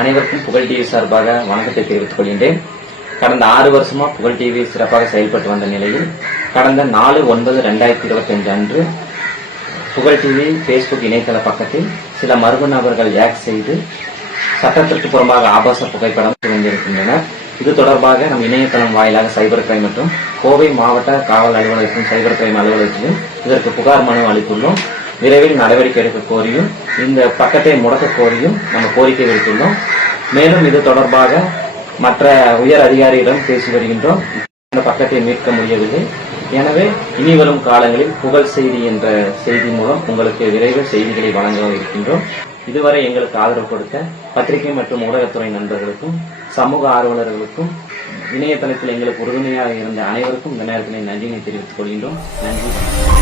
அனைவருக்கும் புகழ் டிவி சார்பாக வணக்கத்தை தெரிவித்துக் கொள்கின்றேன். கடந்த 6 வருஷமா புகழ் டிவி சிறப்பாக செயல்பட்டு வந்த நிலையில் கடந்த 4/9/2025 அன்று புகழ் டிவி பேஸ்புக் இணையதள பக்கத்தில் சில மர்ம நபர்கள் ஹேக் செய்து சட்டத்திற்கு புறம்பாக ஆபாச புகைப்படம் வந்திருக்கின்றனர். இது தொடர்பாக நம் இணையதளம் வாயிலாக சைபர் கிரைம் மற்றும் கோவை மாவட்ட காவல் அலுவலகத்தின் சைபர் கிரைம் அலுவலகத்திலும் இதற்கு புகார் மனு அளித்துள்ளோம். விரைவில் நடவடிக்கை எடுக்க கோரியும் இந்த பக்கத்தை முடக்க கோரியும் நம்ம கோரிக்கை விடுத்துள்ளோம். மேலும் இது தொடர்பாக மற்ற உயர் அதிகாரிகளிடம் பேசி வருகின்றோம். இந்த பக்கத்தை மீட்க முடியவில்லை. எனவே இனி வரும் காலங்களில் புகழ் செய்தி என்ற செய்தி மூலம் உங்களுக்கு விரைவில் செய்திகளை வழங்க இருக்கின்றோம். இதுவரை எங்களுக்கு ஆதரவு கொடுத்த பத்திரிகை மற்றும் ஊடகத்துறை நண்பர்களுக்கும் சமூக ஆர்வலர்களுக்கும் இணையதளத்தில் எங்களுக்கு உறுதுணையாக இருந்த அனைவருக்கும் இந்த நேரத்தில் நன்றியை தெரிவித்துக் கொள்கின்றோம். நன்றி.